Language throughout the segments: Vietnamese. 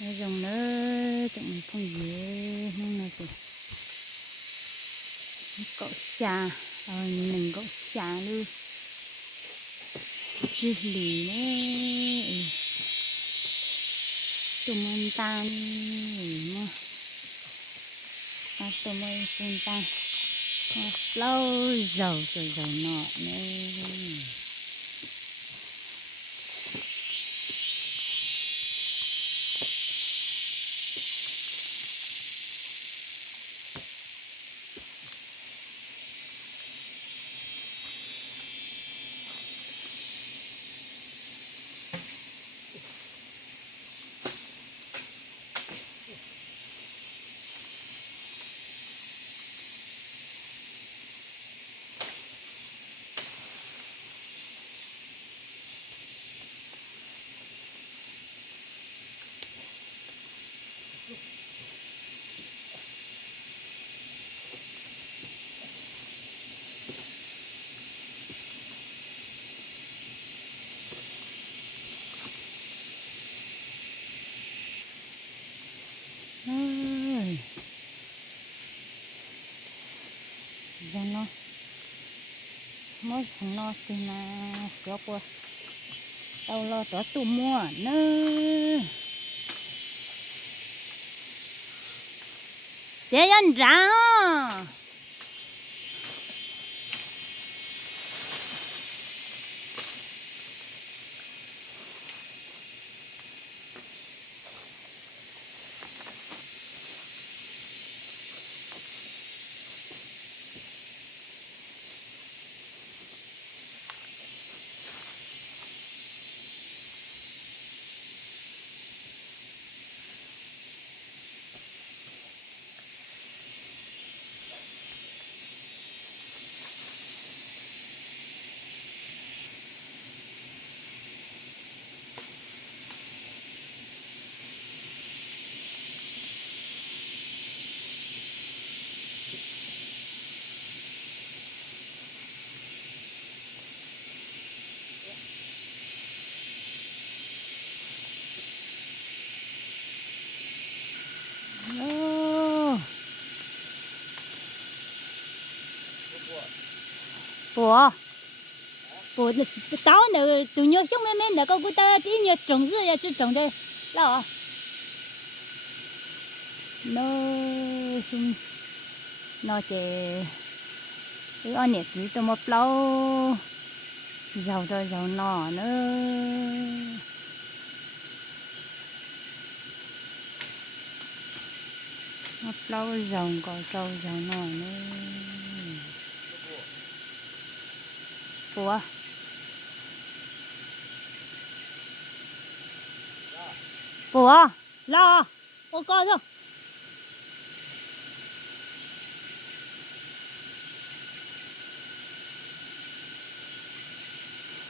nó dùng nữa chẳng không dễ nhưng mà thì cậu xà mình cậu xà luôn dư lì nữa tụi mình tan mà tụi mình phun tan lâu dầu rồi dầu nọ nữa. Ơi, ra nó mới thằng nó thì là kéo qua tao lo tỏ tụ mua nữa chế nhân ra bùa bùa tao nữa tụi nhau sống mấy mấy nữa có ta tí nhiều trồng dưa ya chứ trồng đây là nó xung nó chè cái anh này chỉ tao một lâu giàu rồi giàu nọ nữa một lâu giàu có giàu giàu nọ nữa bùa bùa lo ô coi thôi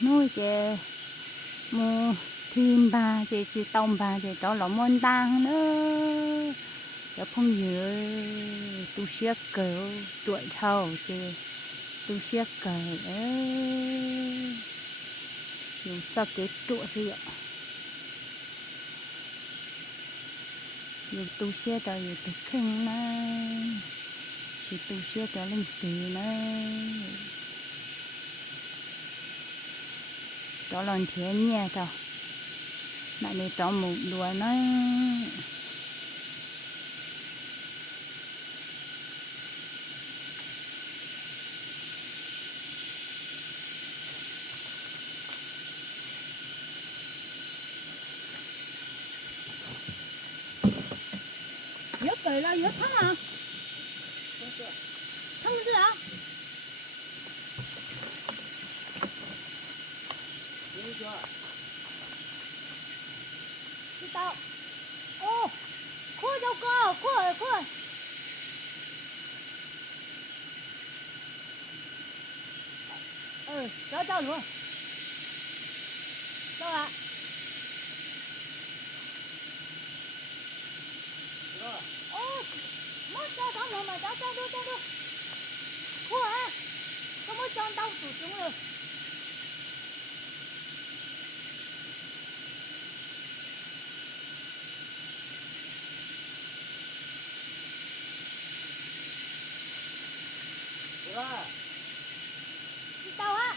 nuôi chè mua thêm ba chè chè tông ba chè đó là món tang nữa đó không nhớ tu siết cờ tuổi thầu chè tu siết cờ dùng sao cái tụa gì ạ dùng tu siết đó dùng tu khinh này dùng tu siết đó lên tí này đó là thiên nhẹ thôi lại để cho một đùa nó nhớ cười là nhớ thắng à thắng gì à đi tao ô khô đâu cơ khô rồi khô rồi cho luôn đâu ạ ô mất cho thằng nào mà cho đưa khô à không có cho tao tụt xuống rồi Đi đâu á?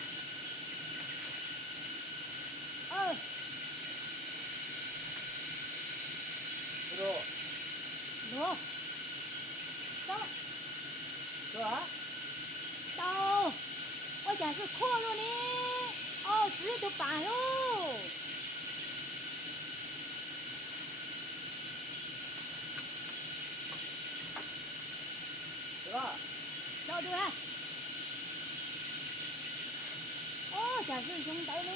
Đồ. Đâu? Đâu? Ôi chả sự khô luôn đi. Chỉ được bà luôn. Đâu được hả? Chả sự dùng tới đi.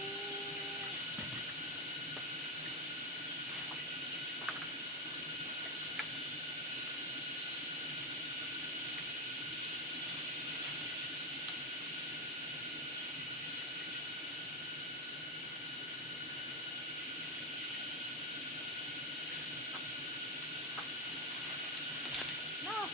Đâu?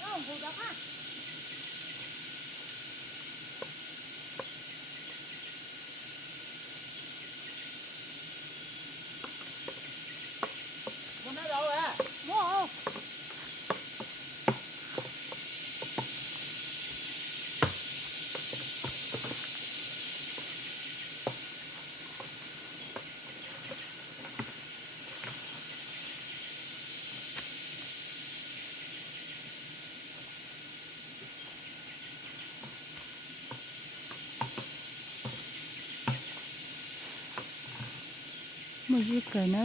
Đâu? Hù đọc á. Muốn nói đâu à? Mua. Mua gì cơ nó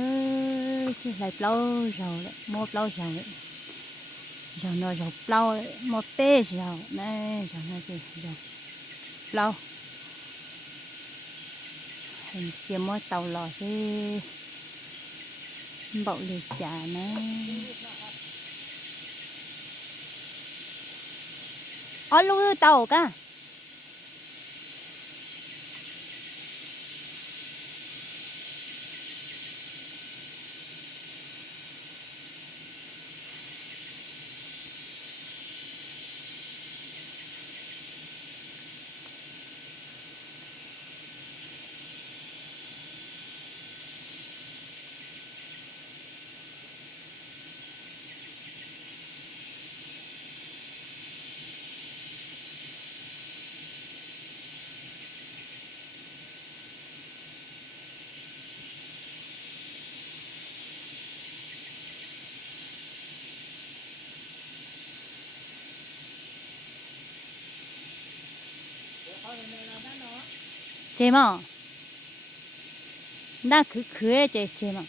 lại lâu rồi đấy, mua lâu rồi. Rồi nó rồi lâu đấy, một tê rồi này, rồi nó gì rồi lâu. Hình kia mua tàu lò thế bậu liệt chả nó. Lúc tàu cả. Chị mà na cứ chị mà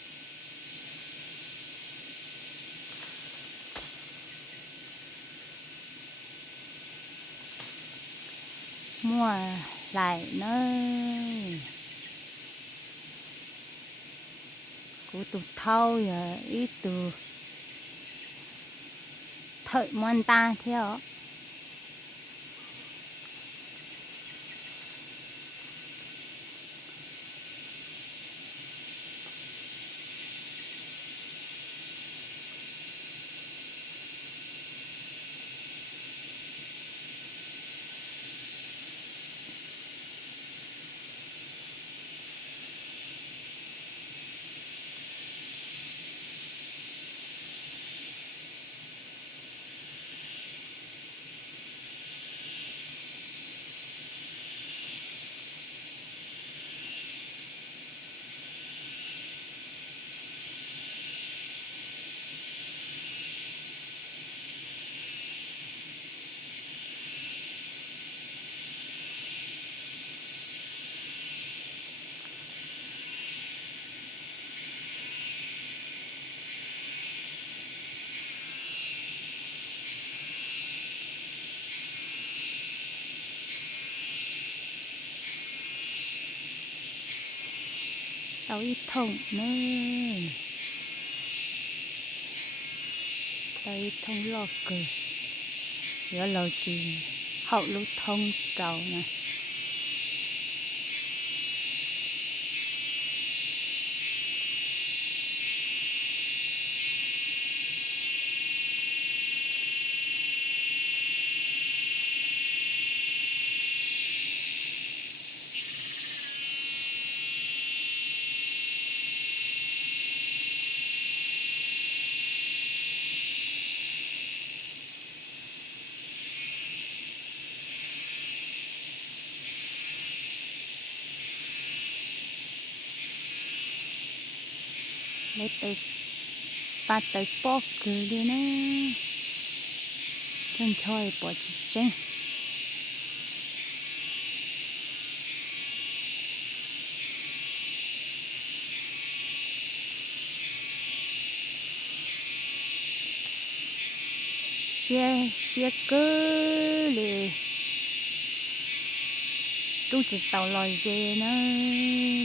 mua lại nơi của tụt thâu giờ ít từ thời mòn ta theo tao ít thông nữa tao ít thông lo cười giờ lâu chi hậu lúc thông trầu nè lấy tới ba tới bó cứ đi nữa chân chơi bỏ chỉ chén xe cứ lì tôi chỉ tàu lòi dê nữa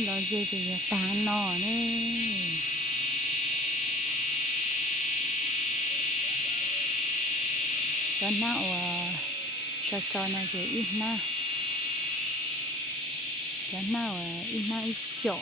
lòi dê thì ta nọ nữa cho nào cho nó dễ ít na cho nào ít na ít chỗ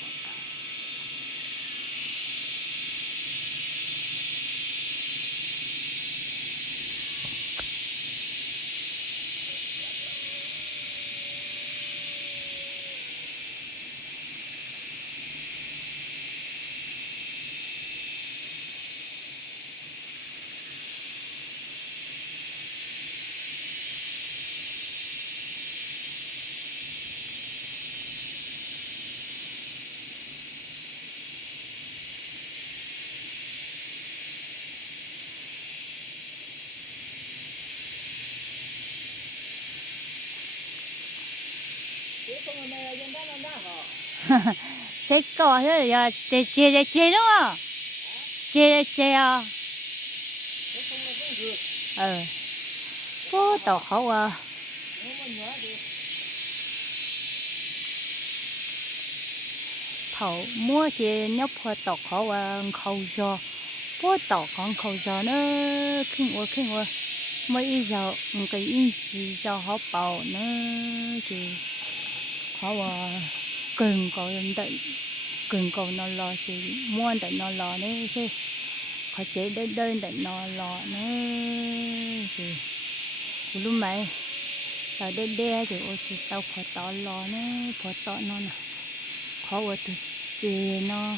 sẽ có thế giờ chế đúng không chế à có tàu khẩu à thầu mua chế nhóc hoa tàu khẩu khẩu giò có tàu con khẩu giò nữa kinh quá mấy giờ cái in gì cho họ bảo nữa thì họ cần cầu nó lo thì mua để nó lo nữa chứ họ chế đơn để nó lo nữa thì lúc mày ở đây đe thì ôi thì tao phải tao lo nữa phải tao nó nè khó ở từ thì nó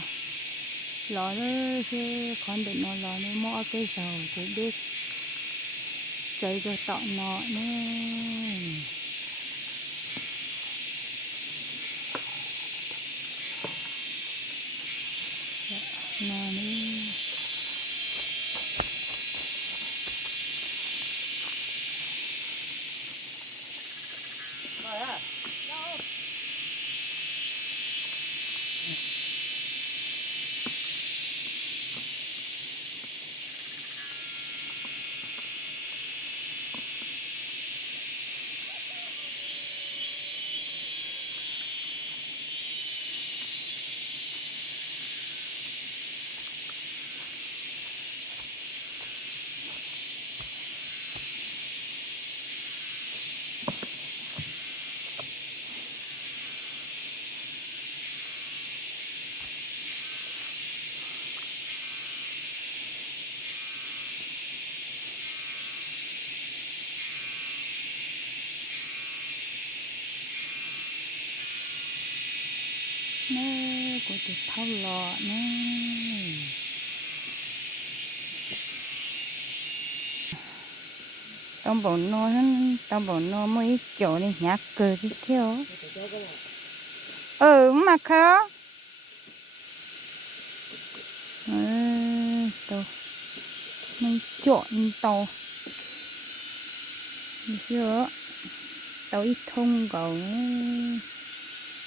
lo nữa chứ còn để nó lo nữa mua cái dầu thì biết chơi cho tao nó nữa nó nữa nè của tụi thâu lọ nè tao bảo nó mới chỗ này nhát cười đi theo mà khó tao mới chọn tao chưa tao ít thông cầu